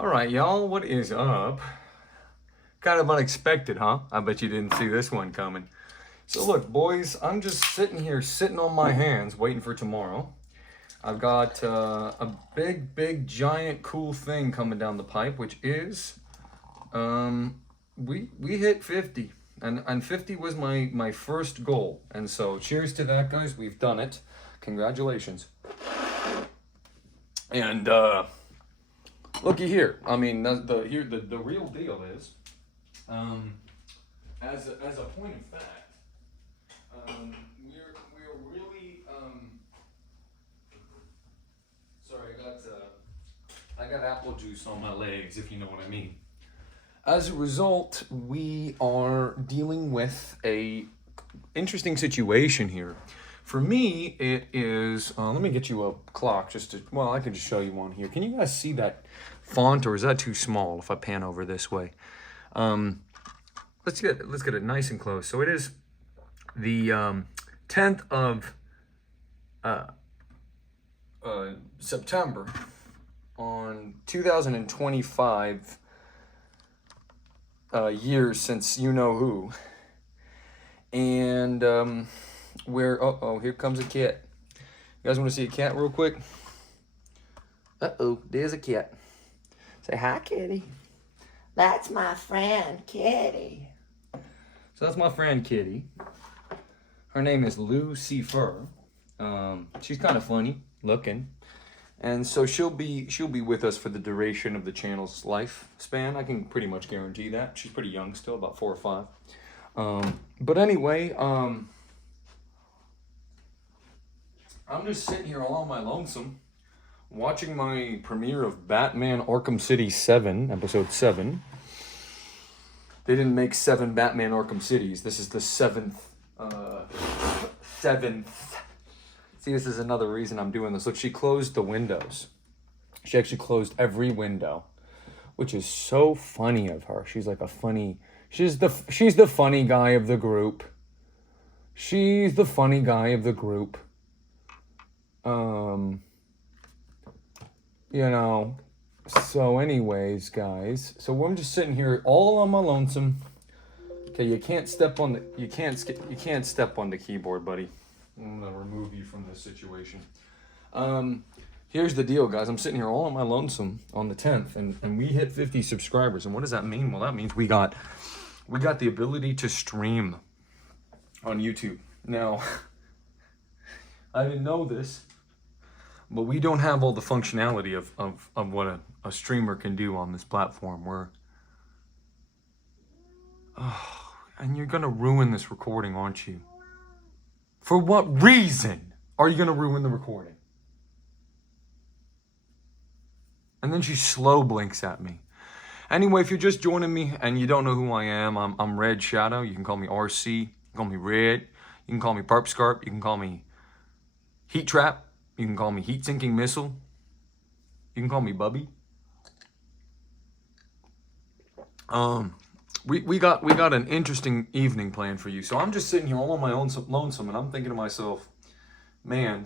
All right, y'all, what is up? Kind of unexpected, huh? I bet you didn't see this one coming. So look, boys, I'm just sitting here, sitting on my hands, waiting for tomorrow. I've got a big, giant, cool thing coming down the pipe, which is we hit 50, and 50 was my first goal, and so cheers to that, guys. We've done it. Congratulations. And looky here. I mean, the real deal is, as a point of fact, we're really sorry. I got apple juice on my legs, if you know what I mean. As a result, we are dealing with a interesting situation here. For me, it is. Let me get you a clock. I can just show you one here. Can you guys see that font, or is that too small? If I pan over this way, let's get it nice and close. So it is the 10th of September on 2025. Years since you know who, and here comes a cat. You guys want to see a cat real quick? There's a cat. Say hi, kitty. That's my friend, Kitty. So that's my friend Kitty. Her name is Lucifer. She's kind of funny looking, and so she'll be with us for the duration of the channel's lifespan. I can pretty much guarantee that. She's pretty young still, about 4 or 5. But anyway, I'm just sitting here all on my lonesome, watching my premiere of Batman Arkham City 7, episode 7. They didn't make 7 Batman Arkham Cities. This is the 7th. See, this is another reason I'm doing this. Look, she closed the windows. She actually closed every window, which is so funny of her. She's like she's the funny guy of the group. She's the funny guy of the group. So anyways, guys, so I'm just sitting here all on my lonesome. Okay, you can't step on the keyboard, buddy. I'm gonna remove you from this situation. Here's the deal, guys. I'm sitting here all on my lonesome on the 10th, and we hit 50 subscribers. And what does that mean? Well, that means we got the ability to stream on YouTube. Now, I didn't know this, but we don't have all the functionality of what a streamer can do on this platform. And you're gonna ruin this recording, aren't you? For what reason are you gonna ruin the recording? And then she slow blinks at me. Anyway, if you're just joining me and you don't know who I am, I'm Red Shadow. You can call me RC. You can call me Red. You can call me Parp Scarp. You can call me Heat Trap. You can call me Heat Sinking Missile. You can call me Bubby. We got an interesting evening planned for you. So I'm just sitting here all on my own lonesome, and I'm thinking to myself, man,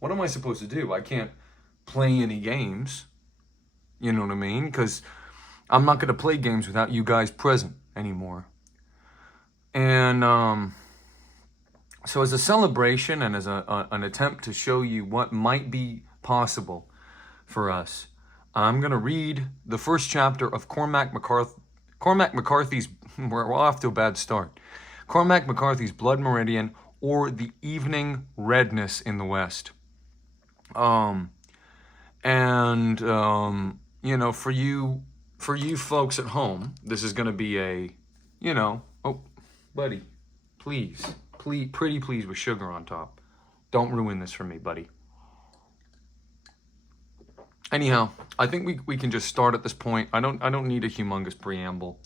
what am I supposed to do? I can't play any games. You know what I mean? Because I'm not going to play games without you guys present anymore. And so as a celebration and as an attempt to show you what might be possible for us, I'm going to read the first chapter of Cormac McCarthy's, we're off to a bad start. Cormac McCarthy's Blood Meridian, or The Evening Redness in the West. For you folks at home, this is going to be buddy, please, pretty please with sugar on top. Don't ruin this for me, buddy. Anyhow, I think we can just start at this point. I don't need a humongous preamble.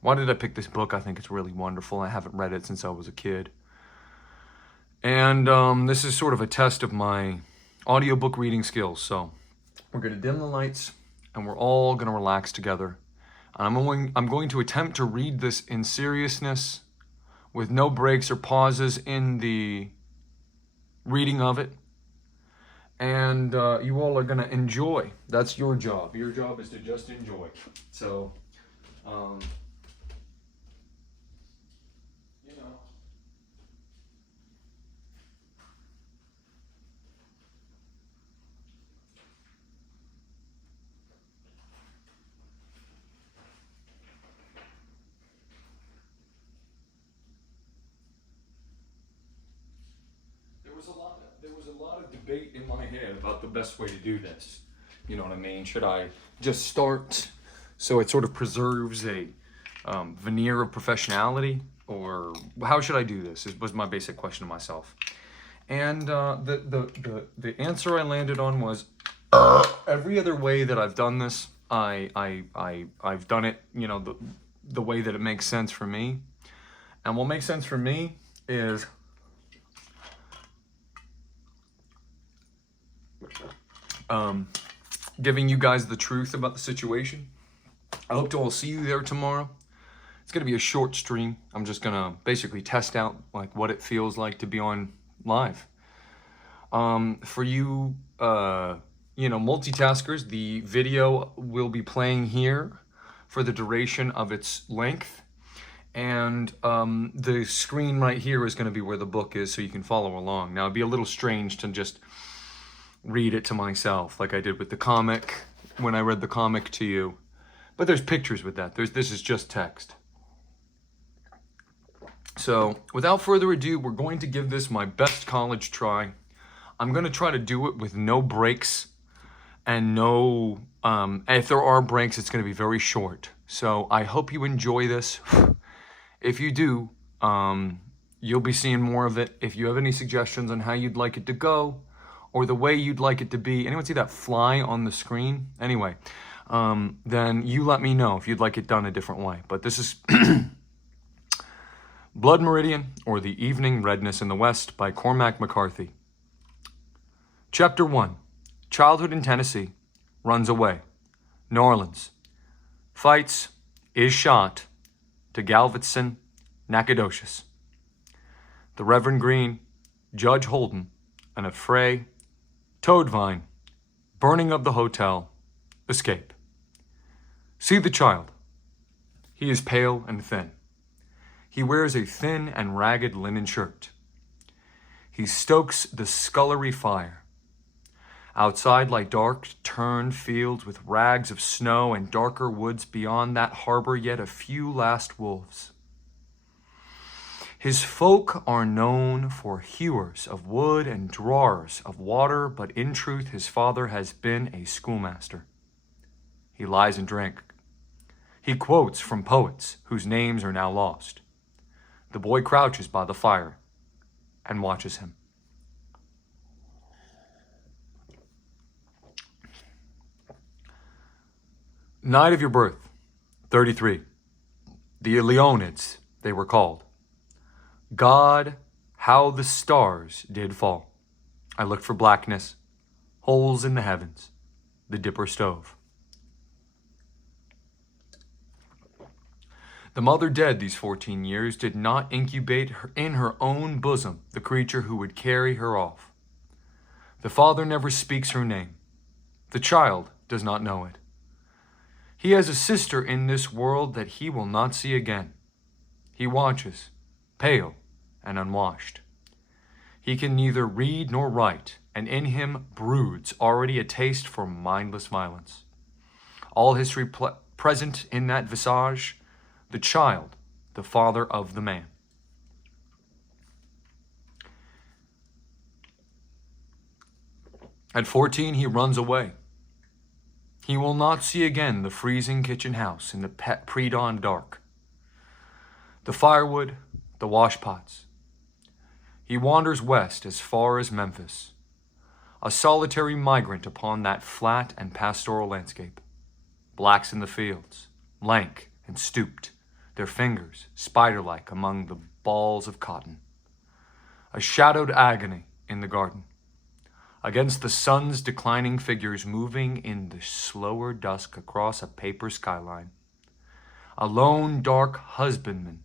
Why did I pick this book? I think it's really wonderful. I haven't read it since I was a kid. And this is sort of a test of my audiobook reading skills. So we're going to dim the lights and we're all going to relax together. And I'm going to attempt to read this in seriousness with no breaks or pauses in the reading of it. and you all are going to enjoy. That's your job. Your job is to just enjoy. So, you know. There was a lot of debate in my head about the best way to do this. You know what I mean? Should I just start so it sort of preserves a veneer of professionality, or how should I do this? Was my basic question to myself. And the answer I landed on was every other way that I've done this, I've done it, you know, the way that it makes sense for me. And what makes sense for me is giving you guys the truth about the situation. I hope to all see you there tomorrow. It's going to be a short stream. I'm just going to basically test out like what it feels like to be on live. For you, you know, multitaskers, the video will be playing here for the duration of its length. And the screen right here is going to be where the book is, so you can follow along. Now, it'd be a little strange to just read it to myself like I did with the comic when I read the comic to you. But there's pictures with that. This is just text. So, without further ado, we're going to give this my best college try. I'm going to try to do it with no breaks and no... if there are breaks, it's going to be very short. So, I hope you enjoy this. If you do, you'll be seeing more of it. If you have any suggestions on how you'd like it to go, or the way you'd like it to be, anyone see that fly on the screen? Anyway, then you let me know if you'd like it done a different way. But this is Blood Meridian, or The Evening Redness in the West by Cormac McCarthy. Chapter 1, Childhood in Tennessee, runs away. New Orleans, fights, is shot, to Galveston, Nacogdoches. The Reverend Green, Judge Holden, an affray, Toadvine, burning of the hotel, escape. See the child. He is pale and thin. He wears a thin and ragged linen shirt. He stokes the scullery fire. Outside lie dark, turned fields with rags of snow, and darker woods beyond that harbor yet a few last wolves. His folk are known for hewers of wood and drawers of water, but in truth his father has been a schoolmaster. He lies in drink. He quotes from poets whose names are now lost. The boy crouches by the fire and watches him. Night of your birth, 33. The Leonids, they were called. God, how the stars did fall. I looked for blackness, holes in the heavens, the dipper stove. The mother dead these 14 years did not incubate in her own bosom the creature who would carry her off. The father never speaks her name. The child does not know it. He has a sister in this world that he will not see again. He watches, pale and unwashed. He can neither read nor write, and in him broods already a taste for mindless violence. All history present in that visage, the child, the father of the man. At 14, he runs away. He will not see again the freezing kitchen house in the pre-dawn dark, the firewood, the washpots. He wanders west as far as Memphis, a solitary migrant upon that flat and pastoral landscape. Blacks in the fields, lank and stooped, their fingers spider-like among the balls of cotton. A shadowed agony in the garden. Against the sun's declining figures moving in the slower dusk across a paper skyline. A lone dark husbandman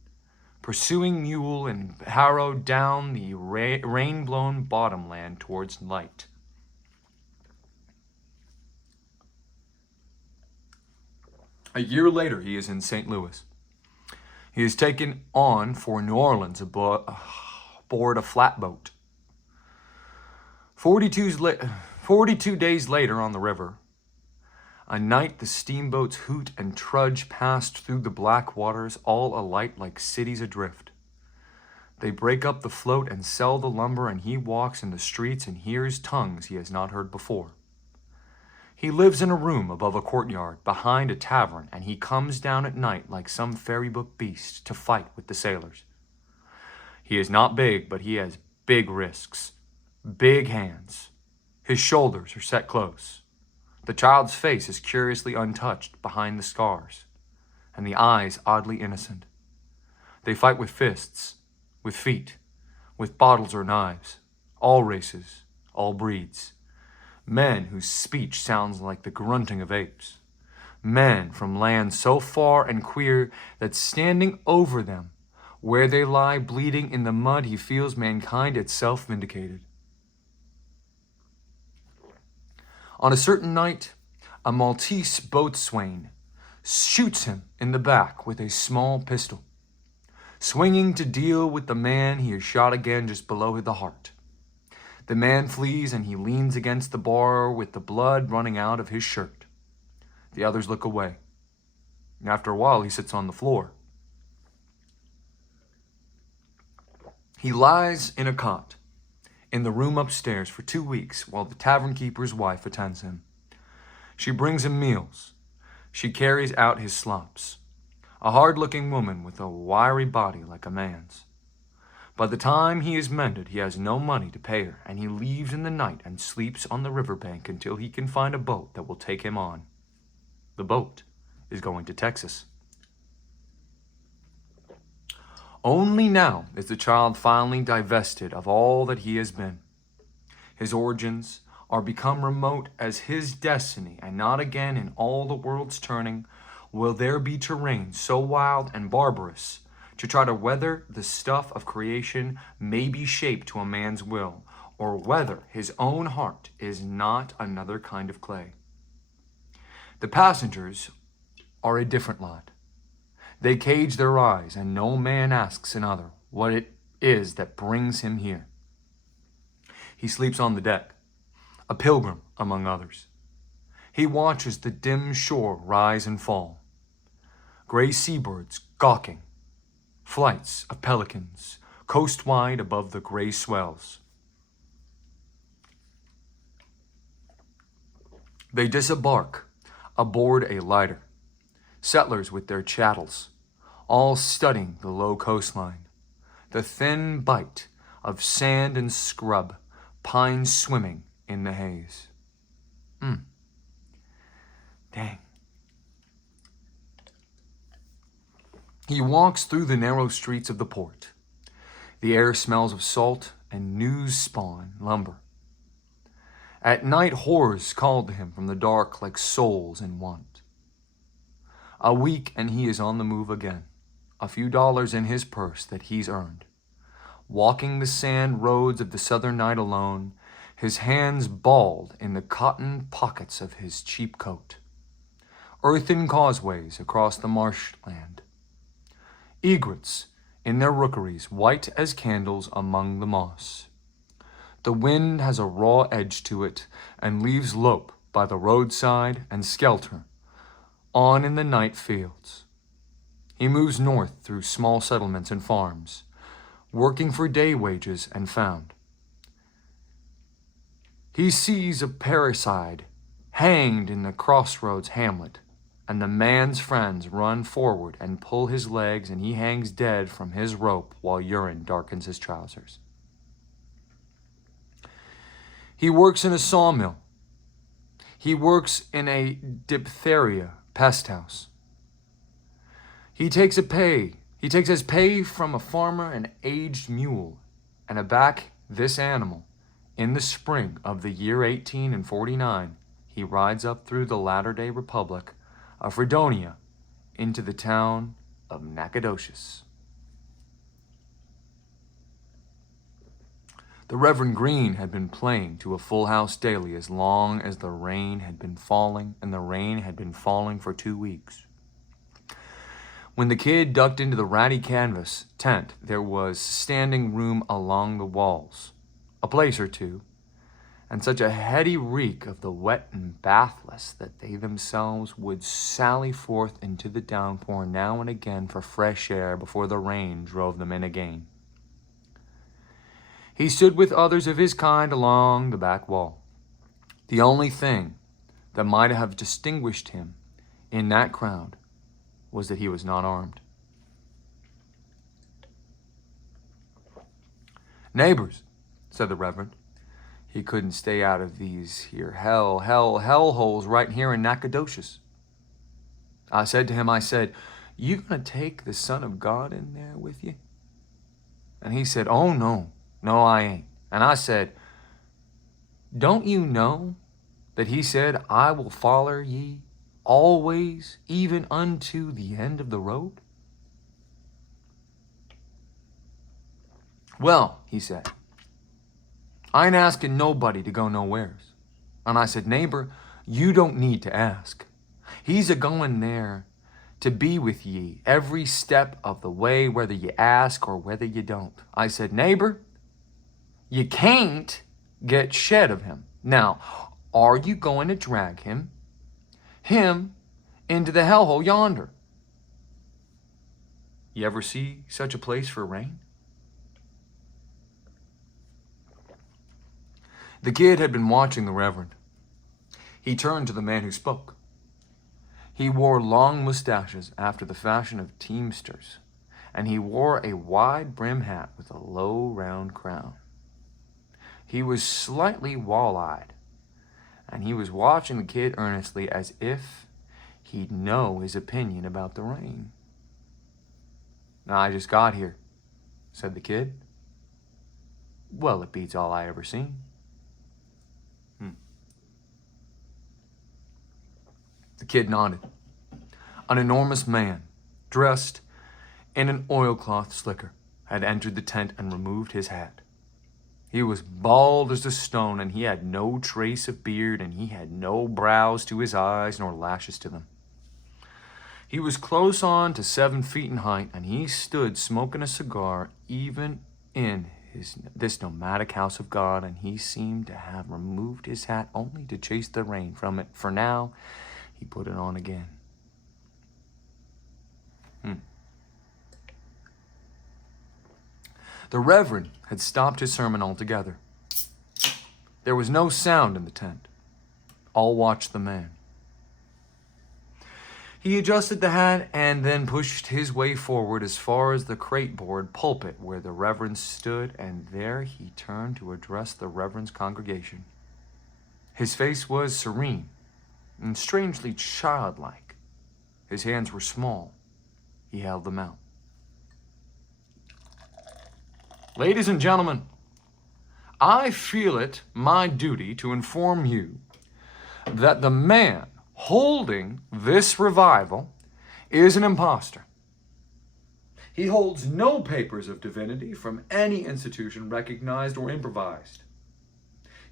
pursuing mule and harrow down the rain-blown bottomland towards light. A year later, he is in St. Louis. He is taken on for New Orleans aboard a flatboat. 42 days later on the river, a night the steamboats hoot and trudge past through the black waters, all alight like cities adrift. They break up the float and sell the lumber, and he walks in the streets and hears tongues he has not heard before. He lives in a room above a courtyard behind a tavern, and he comes down at night like some fairy book beast to fight with the sailors. He is not big, but he has big wrists, big hands. His shoulders are set close. The child's face is curiously untouched behind the scars, and the eyes oddly innocent. They fight with fists, with feet, with bottles or knives, all races, all breeds. Men whose speech sounds like the grunting of apes. Men from lands so far and queer that standing over them, where they lie bleeding in the mud, he feels mankind itself vindicated. On a certain night, a Maltese boatswain shoots him in the back with a small pistol, swinging to deal with the man he has shot again just below the heart. The man flees, and he leans against the bar with the blood running out of his shirt. The others look away. And after a while, he sits on the floor. He lies in a cot in the room upstairs for 2 weeks while the tavern keeper's wife attends him. She brings him meals. She carries out his slops. A hard-looking woman with a wiry body like a man's. By the time he is mended, he has no money to pay her, and he leaves in the night and sleeps on the riverbank until he can find a boat that will take him on. The boat is going to Texas. Only now is the child finally divested of all that he has been. His origins are become remote as his destiny, and not again in all the world's turning will there be terrain so wild and barbarous to try to whether the stuff of creation may be shaped to a man's will, or whether his own heart is not another kind of clay. The passengers are a different lot. They cage their eyes, and no man asks another what it is that brings him here. He sleeps on the deck, a pilgrim among others. He watches the dim shore rise and fall, gray seabirds gawking, flights of pelicans coast-wide above the gray swells. They disembark aboard a lighter, settlers with their chattels, all studying the low coastline, the thin bite of sand and scrub, pines swimming in the haze. Dang. He walks through the narrow streets of the port. The air smells of salt and news spawn lumber. At night, horrors call to him from the dark like souls in want. A week and he is on the move again, a few dollars in his purse that he's earned. Walking the sand roads of the southern night alone, his hands balled in the cotton pockets of his cheap coat. Earthen causeways across the marshland. Egrets in their rookeries, white as candles among the moss. The wind has a raw edge to it, and leaves lope by the roadside and skelter on in the night fields. He moves north through small settlements and farms, working for day wages and found. He sees a parricide hanged in the crossroads hamlet, and the man's friends run forward and pull his legs, and he hangs dead from his rope while urine darkens his trousers. He works in a sawmill. He works in a diphtheria pest house. He takes as pay from a farmer an aged mule, and aback this animal, in the spring of the year 1849, he rides up through the latter-day republic of Fredonia into the town of Nacogdoches. The Reverend Green had been playing to a full house daily as long as the rain had been falling, and the rain had been falling for 2 weeks. When the kid ducked into the ratty canvas tent, there was standing room along the walls, a place or two, and such a heady reek of the wet and bathless that they themselves would sally forth into the downpour now and again for fresh air before the rain drove them in again. He stood with others of his kind along the back wall. The only thing that might have distinguished him in that crowd was that he was not armed. "Neighbors," said the Reverend, "he couldn't stay out of these here hell holes right here in Nacogdoches." I said to him, "You gonna take the Son of God in there with you?" And he said, "Oh, no, I ain't." And I said, "Don't you know that he said, 'I will follow ye always, even unto the end of the road'?" "Well," he said, "I ain't asking nobody to go nowheres." And I said, "Neighbor, you don't need to ask. He's a-going there to be with ye every step of the way, whether you ask or whether you don't." I said, "Neighbor, you can't get shed of him. Now, are you going to drag him into the hellhole yonder? You ever see such a place for rain?" The kid had been watching the Reverend. He turned to the man who spoke. He wore long mustaches after the fashion of teamsters, and he wore a wide brim hat with a low round crown. He was slightly wall-eyed, and he was watching the kid earnestly as if he'd know his opinion about the rain. "I just got here," said the kid. "Well, it beats all I ever seen." The kid nodded. An enormous man, dressed in an oilcloth slicker, had entered the tent and removed his hat. He was bald as a stone, and he had no trace of beard, and he had no brows to his eyes, nor lashes to them. He was close on to 7 feet in height, and he stood smoking a cigar even in this nomadic house of God, and he seemed to have removed his hat only to chase the rain from it, for now he put it on again. The Reverend had stopped his sermon altogether. There was no sound in the tent. All watched the man. He adjusted the hat and then pushed his way forward as far as the crate-board pulpit where the Reverend stood, and there he turned to address the Reverend's congregation. His face was serene and strangely childlike. His hands were small. He held them out. "Ladies and gentlemen, I feel it my duty to inform you that the man holding this revival is an impostor. He holds no papers of divinity from any institution recognized or improvised.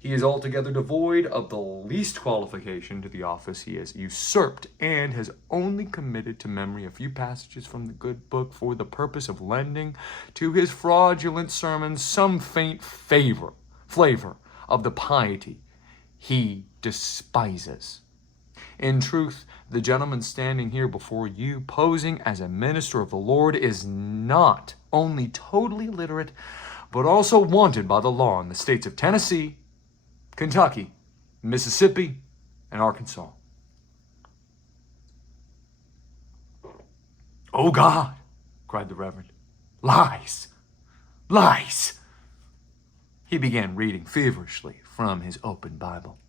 He is altogether devoid of the least qualification to the office he has usurped, and has only committed to memory a few passages from the good book for the purpose of lending to his fraudulent sermons some faint flavor of the piety he despises. In truth, the gentleman standing here before you, posing as a minister of the Lord, is not only totally illiterate, but also wanted by the law in the states of Tennessee, Kentucky, Mississippi, and Arkansas." "Oh God," cried the Reverend. "Lies! Lies!" He began reading feverishly from his open Bible.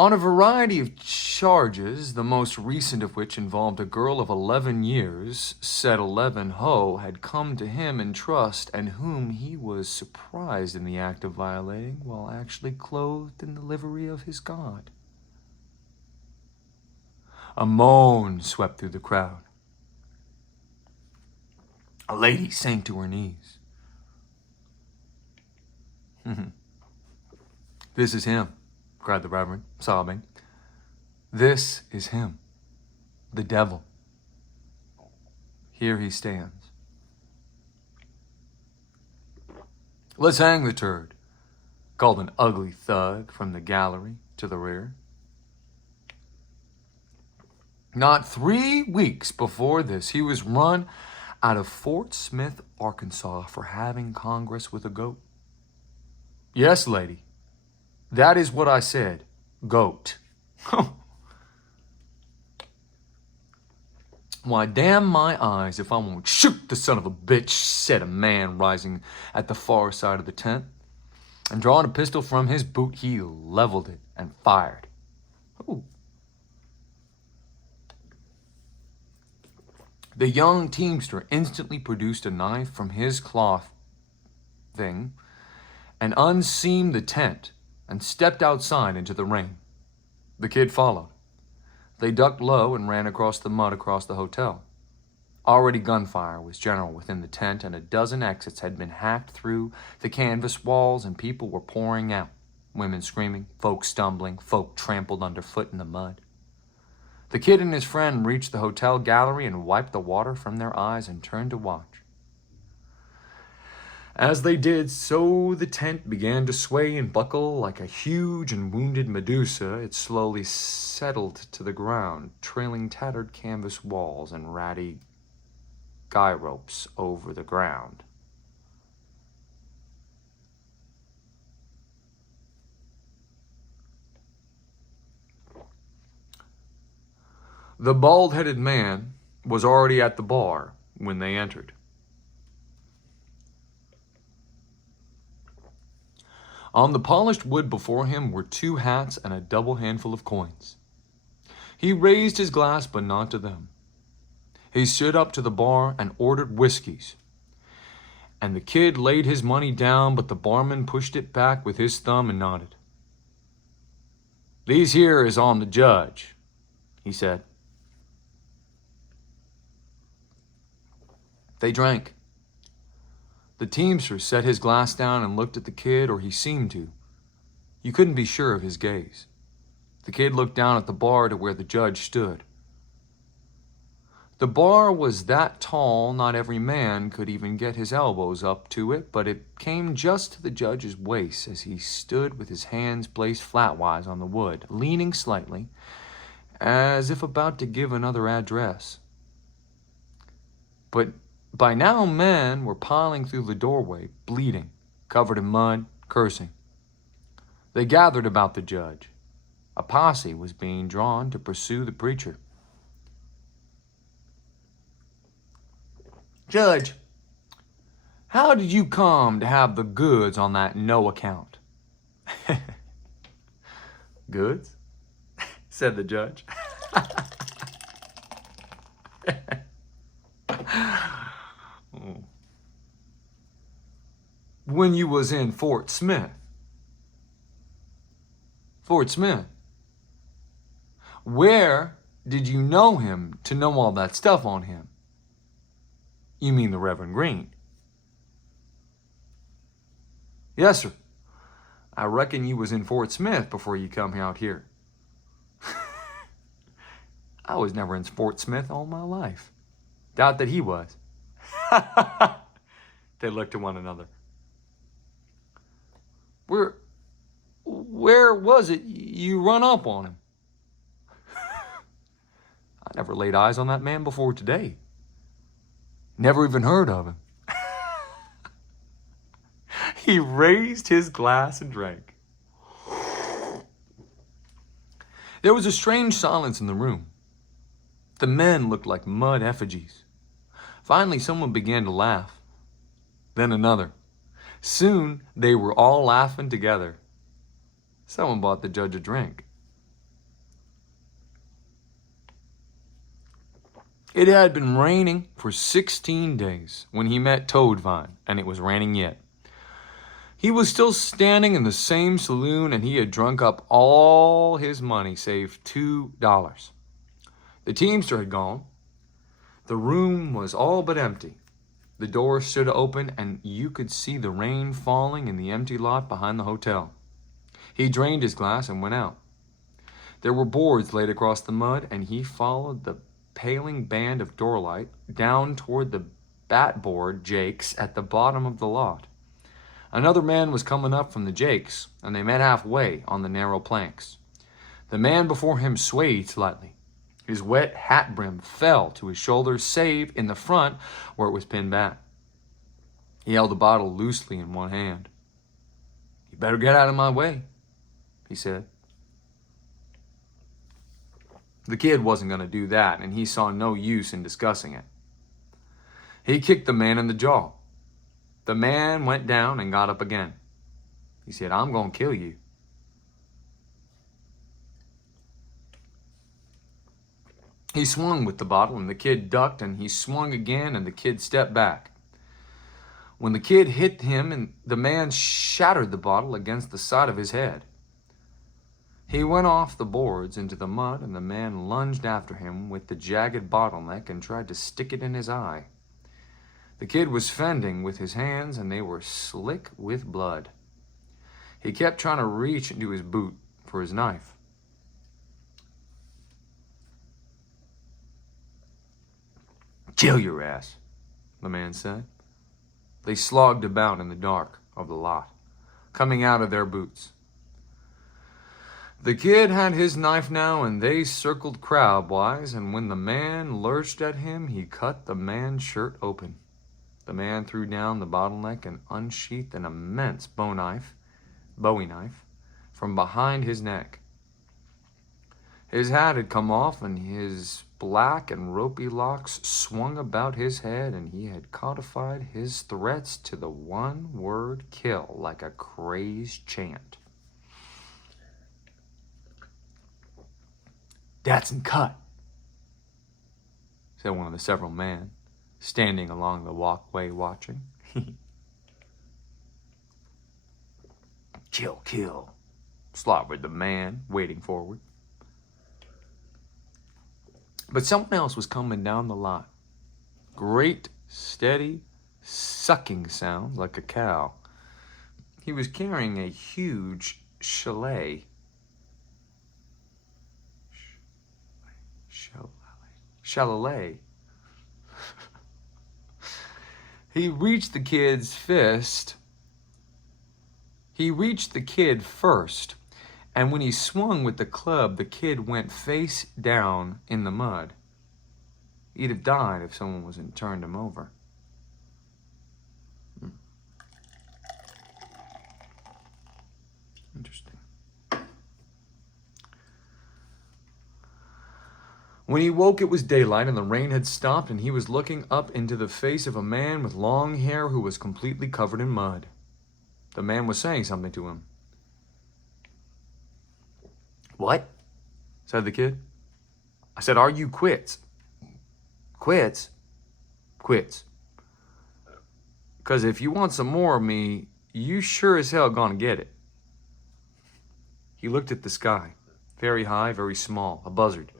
On a variety of charges, the most recent of which involved a girl of 11 years, said 11 Ho had come to him in trust, and whom he was surprised in the act of violating while actually clothed in the livery of his God. A moan swept through the crowd. A lady sank to her knees. "This is him," cried the Reverend, sobbing. This is him, the devil. Here he stands. Let's hang the turd, called an ugly thug from the gallery to the rear. Not 3 weeks before this, he was run out of Fort Smith, Arkansas for having Congress with a goat. Yes, lady, that is what I said, goat. Why, damn my eyes if I won't shoot the son of a bitch, said a man rising at the far side of the tent. And drawing a pistol from his boot, he leveled it and fired. Ooh. The young teamster instantly produced a knife from his cloth thing and unseamed the tent and stepped outside into the rain. The kid followed. They ducked low and ran across the mud across the hotel. Already gunfire was general within the tent, and a dozen exits had been hacked through the canvas walls, and people were pouring out, women screaming, folk stumbling, folk trampled underfoot in the mud. The kid and his friend reached the hotel gallery and wiped the water from their eyes and turned to watch. As they did so, the tent began to sway and buckle like a huge and wounded Medusa. It slowly settled to the ground, trailing tattered canvas walls and ratty guy ropes over the ground. The bald-headed man was already at the bar when they entered. On the polished wood before him were 2 hats and a double handful of coins. He raised his glass, but not to them. He stood up to the bar and ordered whiskeys. And the kid laid his money down, but the barman pushed it back with his thumb and nodded. "These here is on the judge," he said. They drank. The teamster set his glass down and looked at the kid, or he seemed to. You couldn't be sure of his gaze. The kid looked down at the bar to where the judge stood. The bar was that tall, not every man could even get his elbows up to it, but it came just to the judge's waist as he stood with his hands placed flatwise on the wood, leaning slightly, as if about to give another address. But by now men were piling through the doorway, bleeding, covered in mud, cursing. They gathered about the judge. A posse was being drawn to pursue the preacher. "Judge, how did you come to have the goods on that no account?" "Goods?" said the judge. "When you was in Fort Smith." "Fort Smith? Where did you know him to know all that stuff on him?" "You mean the Reverend Green?" "Yes, sir. I reckon you was in Fort Smith before you come out here." "I was never in Fort Smith all my life. Doubt that he was." They looked at one another. Where was it you run up on him?" "I never laid eyes on that man before today. Never even heard of him." He raised his glass and drank. There was a strange silence in the room. The men looked like mud effigies. Finally, someone began to laugh. Then another. Soon, they were all laughing together. Someone bought the judge a drink. It had been raining for 16 days when he met Toadvine, and it was raining yet. He was still standing in the same saloon, and he had drunk up all his money save $2. The teamster had gone. The room was all but empty. The door stood open, and you could see the rain falling in the empty lot behind the hotel. He drained his glass and went out. There were boards laid across the mud, and he followed the paling band of doorlight down toward the batboard jakes at the bottom of the lot. Another man was coming up from the jakes, and they met halfway on the narrow planks. The man before him swayed slightly. His wet hat brim fell to his shoulders, save in the front where it was pinned back. He held the bottle loosely in one hand. "You better get out of my way," he said. The kid wasn't going to do that, and he saw no use in discussing it. He kicked the man in the jaw. The man went down and got up again. He said, "I'm going to kill you." He swung with the bottle, and the kid ducked, and he swung again, and the kid stepped back. When the kid hit him, and the man shattered the bottle against the side of his head. He went off the boards into the mud, and the man lunged after him with the jagged bottleneck and tried to stick it in his eye. The kid was fending with his hands, and they were slick with blood. He kept trying to reach into his boot for his knife. "Kill your ass," the man said. They slogged about in the dark of the lot, coming out of their boots. The kid had his knife now, and they circled crowdwise, and when the man lurched at him, he cut the man's shirt open. The man threw down the bottleneck and unsheathed an immense Bowie knife, from behind his neck. His hat had come off, and his black and ropey locks swung about his head, and he had codified his threats to the one word kill like a crazed chant. "That's him cut," said one of the several men standing along the walkway watching. "Kill, kill," slobbered the man waiting forward. But someone else was coming down the lot. Great, steady, sucking sound like a cow. He was carrying a huge chalet. Chalet. He reached the kid first, and when he swung with the club, the kid went face down in the mud. He'd have died if someone wasn't turned him over. Interesting. When he woke, it was daylight, and the rain had stopped, and he was looking up into the face of a man with long hair who was completely covered in mud. The man was saying something to him. "What?" said the kid. "I said, are you quits?" "Quits?" "Quits. 'Cause if you want some more of me, you sure as hell gonna get it." He looked at the sky, very high, very small, a buzzard.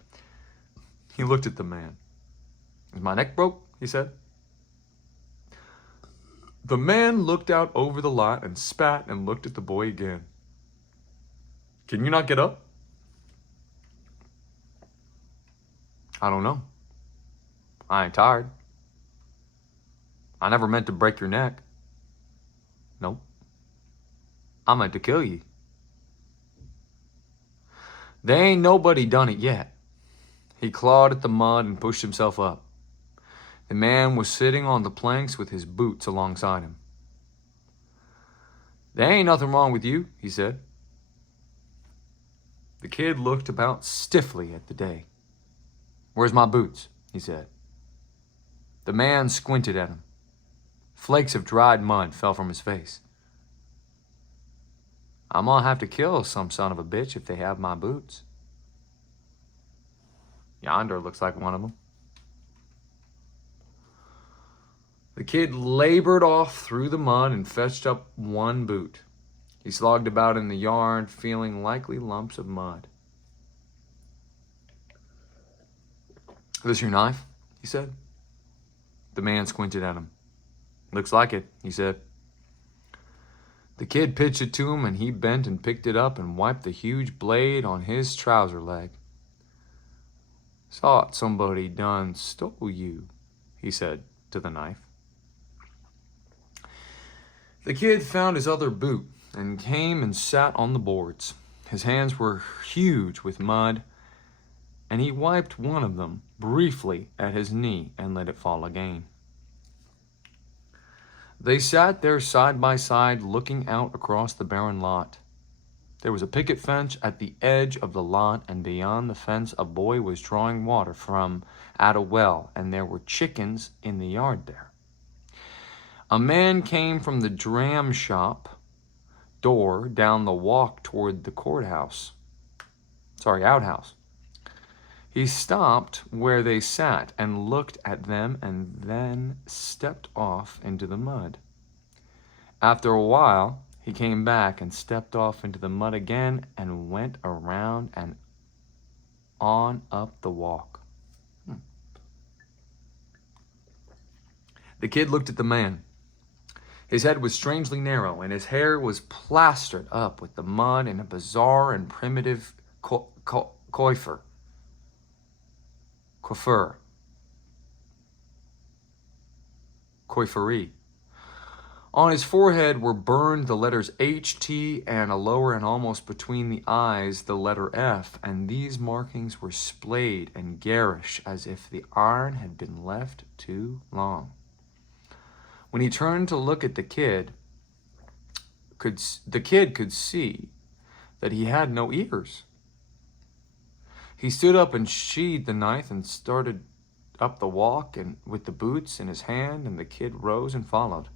He looked at the man. "Is my neck broke?" he said. The man looked out over the lot and spat and looked at the boy again. "Can you not get up?" "I don't know. I ain't tired. I never meant to break your neck." "Nope. I meant to kill you." "There ain't nobody done it yet." He clawed at the mud and pushed himself up. The man was sitting on the planks with his boots alongside him. "There ain't nothing wrong with you," he said. The kid looked about stiffly at the day. "Where's my boots?" he said. The man squinted at him. Flakes of dried mud fell from his face. "I'm gonna have to kill some son of a bitch if they have my boots. Yonder looks like one of them." The kid labored off through the mud and fetched up one boot. He slogged about in the yard, feeling likely lumps of mud. "This your knife?" he said. The man squinted at him. "Looks like it," he said. The kid pitched it to him, and he bent and picked it up and wiped the huge blade on his trouser leg. "Thought somebody done stole you," he said to the knife. The kid found his other boot and came and sat on the boards. His hands were huge with mud, and he wiped one of them briefly at his knee and let it fall again. They sat there side by side, looking out across the barren lot. There was a picket fence at the edge of the lot, and beyond the fence a boy was drawing water from at a well, and there were chickens in the yard there. A man came from the dram shop door down the walk toward the outhouse. He stopped where they sat and looked at them and then stepped off into the mud. After a while, he came back and stepped off into the mud again and went around and on up the walk. The kid looked at the man. His head was strangely narrow, and his hair was plastered up with the mud in a bizarre and primitive coiffure. Coiffury. On his forehead were burned the letters HT and a lower and almost between the eyes the letter F, and these markings were splayed and garish as if the iron had been left too long. When he turned to look at the kid could see that he had no ears. He stood up and sheathed the knife and started up the walk and with the boots in his hand, and the kid rose and followed.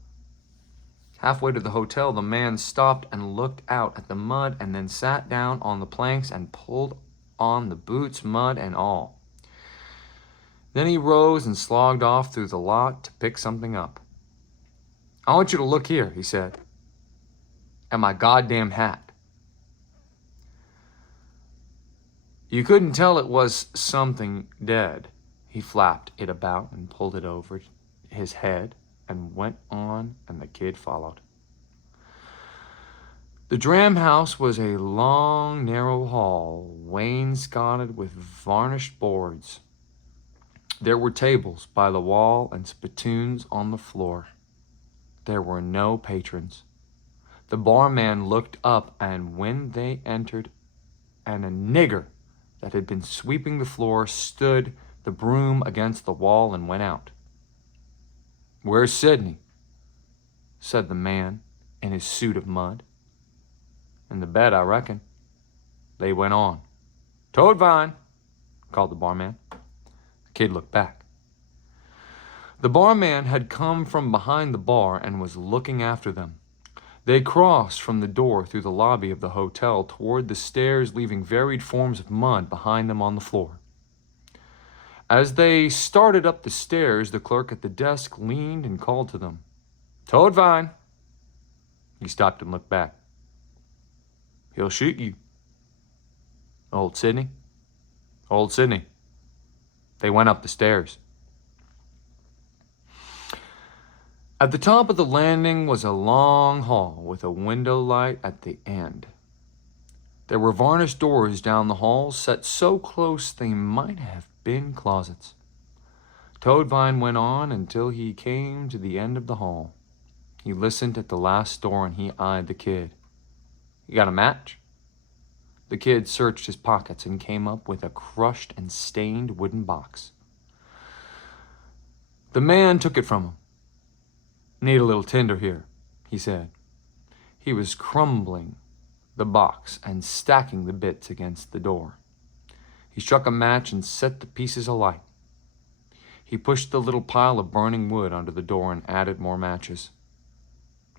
Halfway to the hotel, the man stopped and looked out at the mud and then sat down on the planks and pulled on the boots, mud and all. Then he rose and slogged off through the lot to pick something up. "I want you to look here," he said, "at my goddamn hat." You couldn't tell it was something dead. He flapped it about and pulled it over his head and went on, and the kid followed. The dram house was a long, narrow hall, wainscoted with varnished boards. There were tables by the wall and spittoons on the floor. There were no patrons. The barman looked up, and when they entered, and a nigger that had been sweeping the floor stood the broom against the wall and went out. "Where's Sidney?" said the man in his suit of mud. "In the bed, I reckon." They went on. "Toadvine," called the barman. The kid looked back. The barman had come from behind the bar and was looking after them. They crossed from the door through the lobby of the hotel toward the stairs, leaving varied forms of mud behind them on the floor. As they started up the stairs, the clerk at the desk leaned and called to them. "Toadvine." He stopped and looked back. "He'll shoot you." "Old Sidney?" "Old Sidney." They went up the stairs. At the top of the landing was a long hall with a window light at the end. There were varnished doors down the hall, set so close they might have been closets. Toadvine went on until he came to the end of the hall. He listened at the last door, and he eyed the kid. "You got a match?" The kid searched his pockets and came up with a crushed and stained wooden box. The man took it from him. "Need a little tinder here," he said. He was crumbling the box and stacking the bits against the door. He struck a match and set the pieces alight. He pushed the little pile of burning wood under the door and added more matches.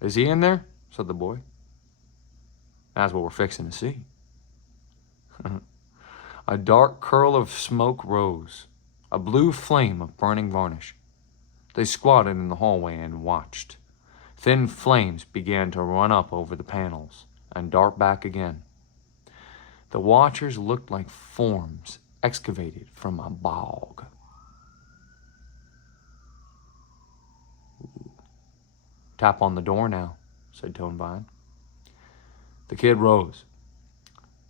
"Is he in there?" said the boy. "That's what we're fixing to see." A dark curl of smoke rose, a blue flame of burning varnish. They squatted in the hallway and watched. Thin flames began to run up over the panels and dart back again. The watchers looked like forms excavated from a bog. "Tap on the door now," said Toadvine. The kid rose.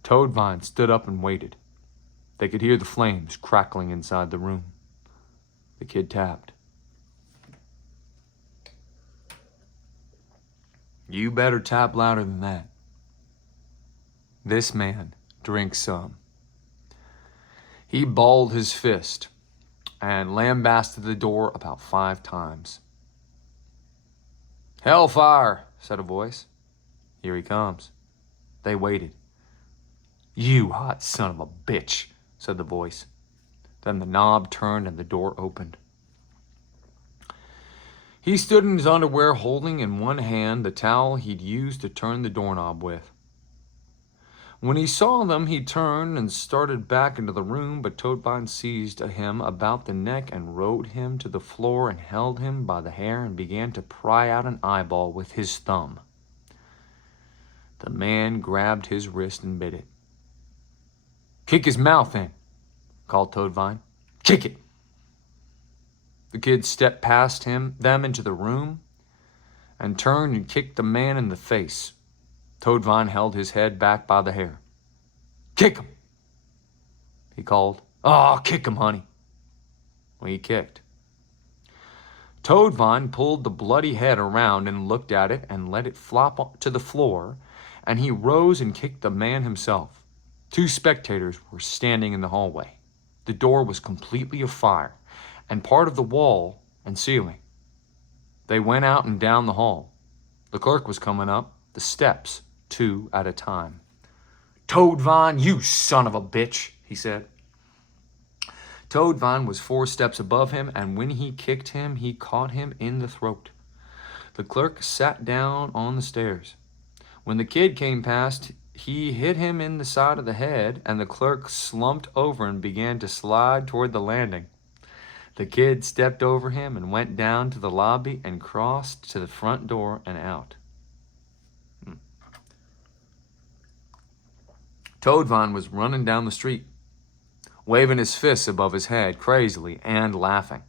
Toadvine stood up and waited. They could hear the flames crackling inside the room. The kid tapped. You better tap louder than that. This man drinks some. He balled his fist and lambasted the door about 5 times. Hellfire, said a voice. Here he comes. They waited. You hot son of a bitch, said the voice. Then the knob turned and the door opened. He stood in his underwear holding in one hand the towel he'd used to turn the doorknob with. When he saw them, he turned and started back into the room, but Toadvine seized him about the neck and rode him to the floor and held him by the hair and began to pry out an eyeball with his thumb. The man grabbed his wrist and bit it. Kick his mouth in, called Toadvine. Kick it. The kid stepped past them into the room and turned and kicked the man in the face. Toadvine held his head back by the hair. Kick him, he called. Oh, kick him, honey. Well, he kicked. Toadvine pulled the bloody head around and looked at it and let it flop to the floor, and he rose and kicked the man himself. 2 spectators were standing in the hallway. The door was completely afire, and part of the wall and ceiling. They went out and down the hall. The clerk was coming up the steps, 2 at a time. Toadvine, you son of a bitch, he said. Toadvine was 4 steps above him, and when he kicked him, he caught him in the throat. The clerk sat down on the stairs. When the kid came past, he hit him in the side of the head, and the clerk slumped over and began to slide toward the landing. The kid stepped over him and went down to the lobby and crossed to the front door and out. Toadvine was running down the street, waving his fists above his head crazily and laughing.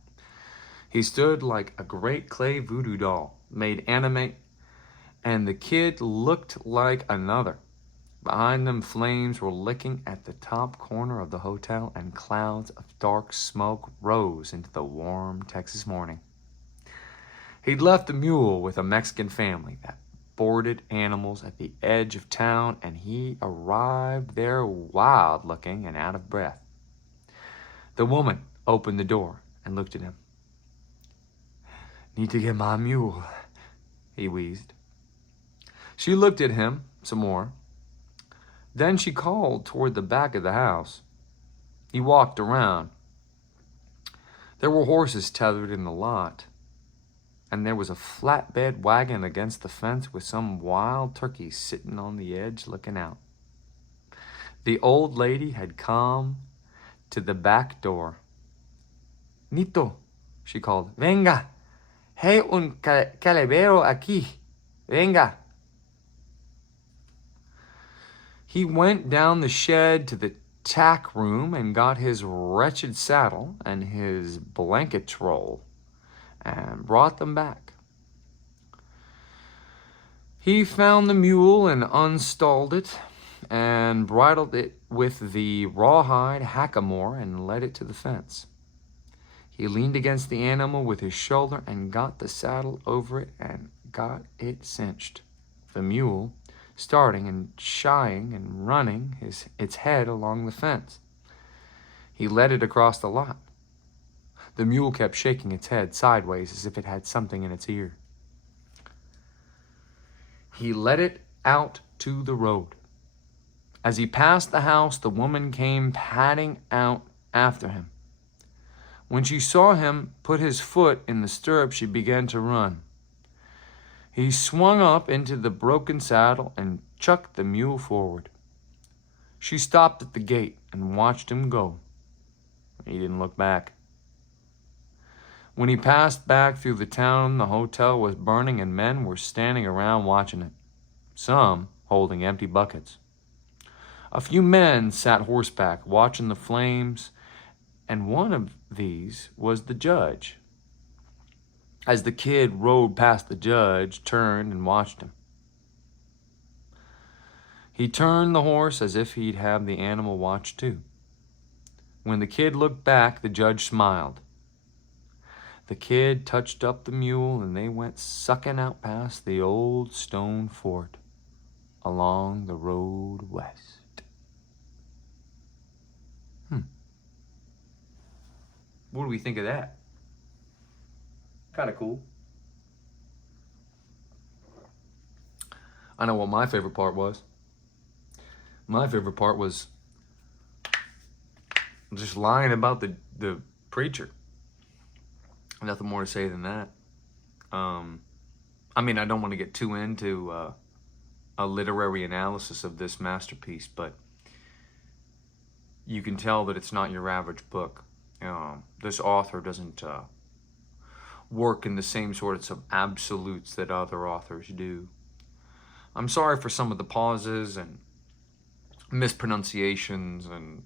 He stood like a great clay voodoo doll, made animate, and the kid looked like another. Behind them, flames were licking at the top corner of the hotel, and clouds of dark smoke rose into the warm Texas morning. He'd left the mule with a Mexican family that boarded animals at the edge of town, and he arrived there wild-looking and out of breath. The woman opened the door and looked at him. Need to get my mule, he wheezed. She looked at him some more. Then she called toward the back of the house. He walked around. There were horses tethered in the lot, and there was a flatbed wagon against the fence with some wild turkeys sitting on the edge looking out. The old lady had come to the back door. Nito, she called. Venga, hay un calabero aquí. Venga. He went down the shed to the tack room and got his wretched saddle and his blanket roll and brought them back. He found the mule and unstalled it and bridled it with the rawhide hackamore and led it to the fence. He leaned against the animal with his shoulder and got the saddle over it and got it cinched. The mule, starting and shying and running its head along the fence. He led it across the lot. The mule kept shaking its head sideways as if it had something in its ear. He led it out to the road. As he passed the house, the woman came padding out after him. When she saw him put his foot in the stirrup, she began to run. He swung up into the broken saddle and chucked the mule forward. She stopped at the gate and watched him go. He didn't look back. When he passed back through the town, the hotel was burning and men were standing around watching it, some holding empty buckets. A few men sat horseback watching the flames, and one of these was the judge. As the kid rode past the judge, turned and watched him. He turned the horse as if he'd have the animal watched too. When the kid looked back, the judge smiled. The kid touched up the mule, and they went sucking out past the old stone fort along the road west. What do we think of that? Kind of cool. I know what my favorite part was. My favorite part was just lying about the preacher. Nothing more to say than that. I mean, I don't want to get too into a literary analysis of this masterpiece, but you can tell that it's not your average book. This author doesn't work in the same sorts of absolutes that other authors do. I'm sorry for some of the pauses and mispronunciations and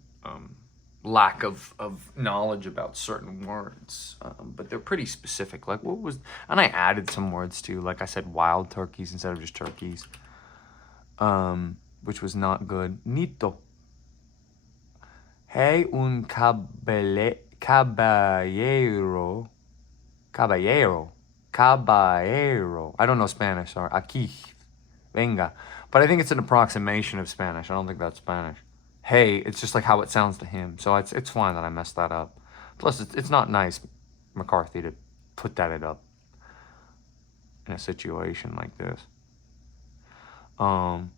lack of knowledge about certain words, but they're pretty specific. Like what was, and I added some words too. Like I said, wild turkeys instead of just turkeys, which was not good. Nito. Hey un caballero. I don't know Spanish, sorry. Aquí. Venga. But I think it's an approximation of Spanish. I don't think that's Spanish. Hey, it's just like how it sounds to him. So it's fine that I messed that up. Plus, it's not nice, McCarthy, to put that up in a situation like this. What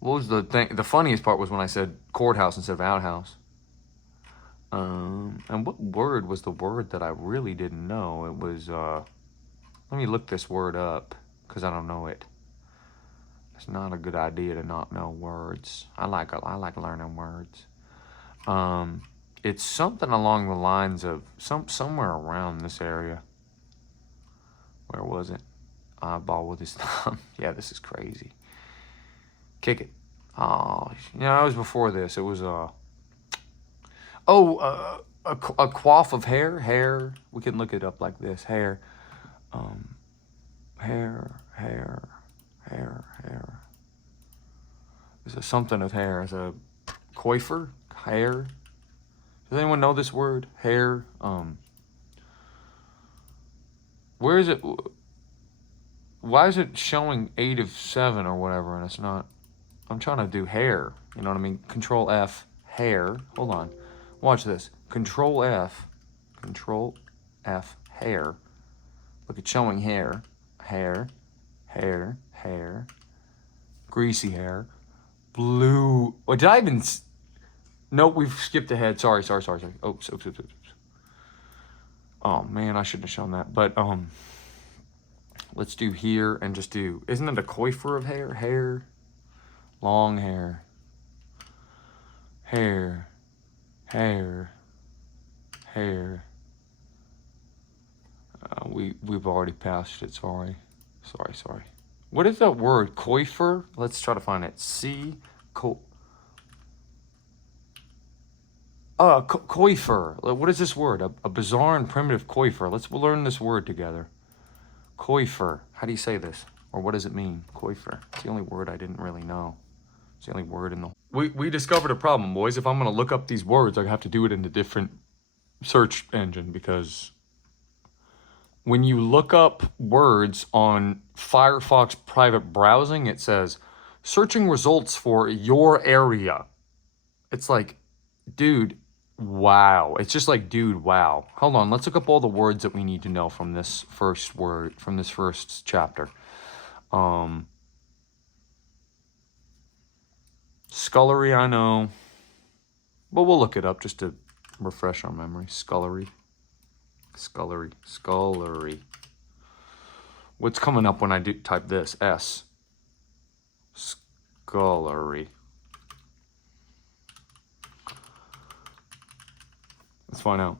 was the thing? The funniest part was when I said courthouse instead of outhouse. And what word was the word that I really didn't know? It was, let me look this word up, because I don't know it. It's not a good idea to not know words. I like learning words. It's something along the lines of somewhere around this area. Where was it? Eyeball with his thumb. Yeah, this is crazy. Kick it. Oh, it was before this. It was a coif of hair. Hair. We can look it up like this. Hair. Hair. Is it something of hair? Is a coifer? Hair? Does anyone know this word? Hair? Where is it? Why is it showing 8 of 7 or whatever and it's not? I'm trying to do hair. You know what I mean? Control F. Hair. Hold on. Watch this. Control F. Control F. Hair. Look, it's showing hair. Hair. Greasy hair. Blue. Oh, did I even? Nope, we've skipped ahead. Sorry. Oops. Oh man, I shouldn't have shown that. But let's do here and just do. Isn't it a coifer of hair? Hair. Long hair. We've already passed it. Sorry. What is that word? Coifer? Let's try to find it. Coifer. What is this word? A bizarre and primitive coifer. We'll learn this word together. Coifer. How do you say this? Or what does it mean? Coifer. It's the only word I didn't really know. It's the only word in the... We discovered a problem, boys. If I'm going to look up these words, I have to do it in a different search engine, because when you look up words on Firefox private browsing, it says, searching results for your area. It's like, dude, wow. It's just like, dude, wow. Hold on, let's look up all the words that we need to know from this first word, from this first chapter. Scullery, I know. But we'll look it up just to refresh our memory. Scullery. What's coming up when I do type this? S. Scullery. Let's find out.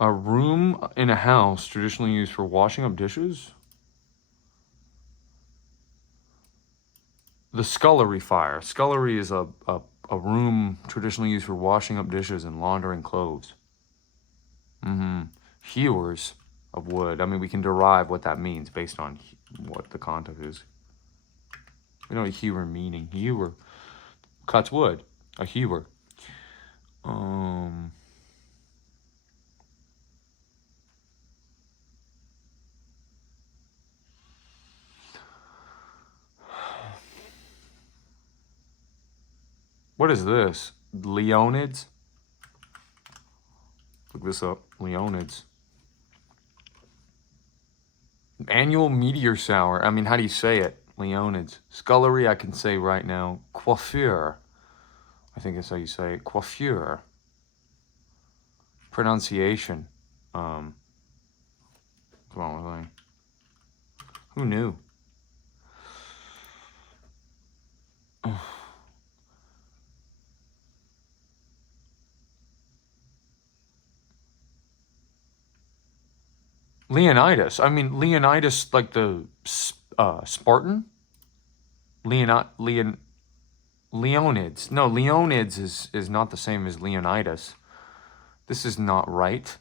A room in a house traditionally used for washing up dishes? The scullery fire. Scullery is a room traditionally used for washing up dishes and laundering clothes. Hewers of wood. I mean, we can derive what that means based on what the context is. We know a hewer meaning. Hewer cuts wood. A hewer. What is this? Leonids? Look this up. Leonids. Annual meteor shower. I mean, how do you say it? Leonids. Scullery, I can say right now. Coiffure. I think that's how you say it. Coiffure. Pronunciation. What's wrong with me? Who knew? Leonidas. I mean, Leonidas, like the Spartan? Leonids. No, Leonids is not the same as Leonidas. This is not right.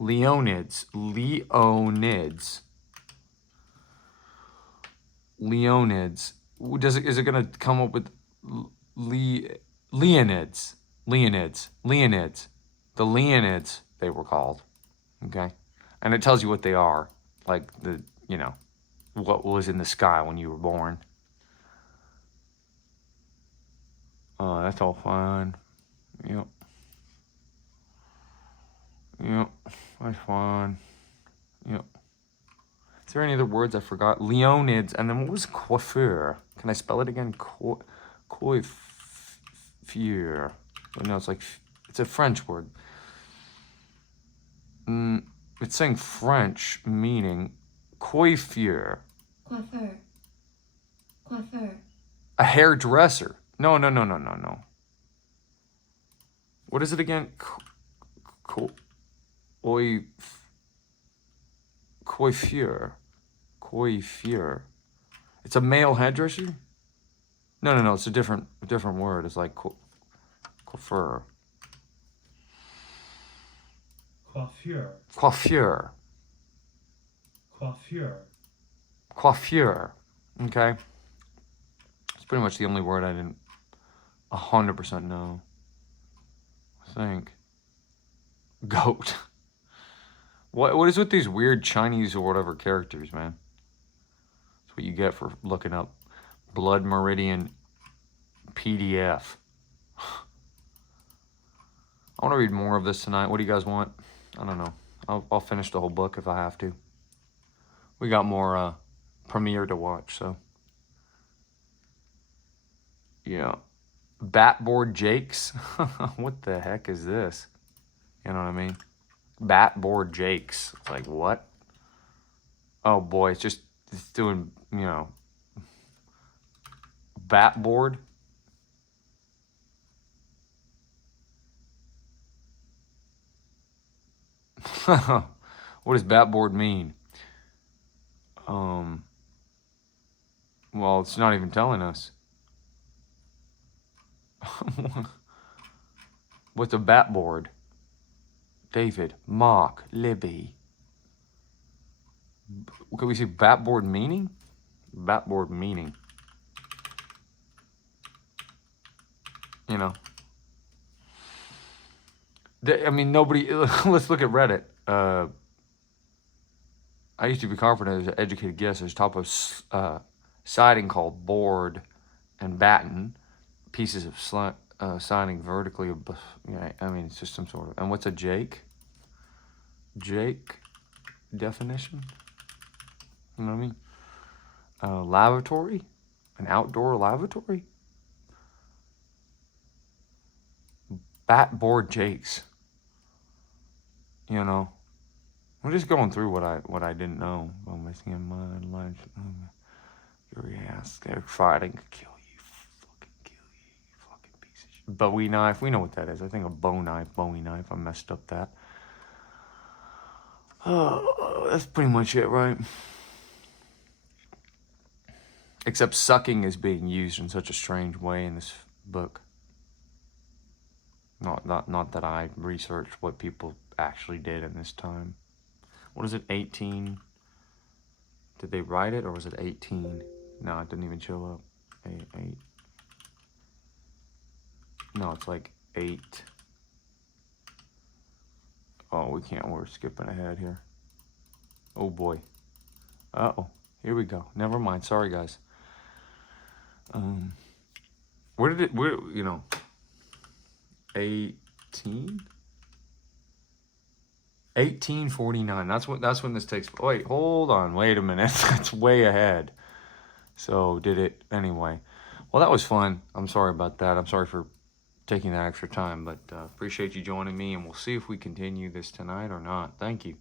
Leonids. Leonids. Leonids. Is it gonna come up with Leonids? Leonids. Leonids. The Leonids, they were called. Okay? And it tells you what they are. Like what was in the sky when you were born. Oh, that's all fine. Yep. Yep. That's fine. Yep. Is there any other words I forgot? Leonids. And then what was coiffure? Can I spell it again? Coiffure. No, it's a French word. It's saying French, meaning coiffure. Coiffeur. Coiffeur. A hairdresser. No. What is it again? Coiffure. Coiffure. It's a male hairdresser? No. It's a different word. It's like coiffure. Coiffure. Coiffure. Coiffure. Coiffure. Okay. It's pretty much the only word I didn't 100% know. I think. Goat. What is with these weird Chinese or whatever characters, man? That's what you get for looking up Blood Meridian PDF. I want to read more of this tonight. What do you guys want? I don't know. I'll finish the whole book if I have to. We got more premiere to watch, so. Yeah. Batboard Jakes. What the heck is this? You know what I mean? Batboard Jakes. It's like, what? Oh boy, it's doing, Batboard. What does batboard mean? Well, it's not even telling us. What's a batboard? David, Mark, Libby. Can we see batboard meaning? Batboard meaning. Nobody. Let's look at Reddit. I used to be confident as an educated guess. There's top of siding called board and batten, pieces of siding vertically. It's just some sort of. And what's a jake? Jake definition. You know what I mean? Lavatory, an outdoor lavatory. Batboard jakes. I'm just going through what I didn't know. I'm missing in my lunch. Your ass, they're fighting. Kill you, fucking piece of shit. Bowie knife. We know what that is. I think a Bowie knife. I messed up that. Oh, that's pretty much it, right? Except sucking is being used in such a strange way in this book. Not that I researched what people actually did in this time. What is it, 18? Did they write it, or was it 18? No, it didn't even show up. 8. No, it's like 8. Oh, we can't. We're skipping ahead here. Oh boy. Uh-oh. Here we go. Never mind. Sorry, guys. Where did it? Where, you know? 18. 1849. That's when this takes. Wait, hold on. Wait a minute. That's way ahead. So did it anyway? Well, that was fun. I'm sorry about that. I'm sorry for taking that extra time, but appreciate you joining me, and we'll see if we continue this tonight or not. Thank you.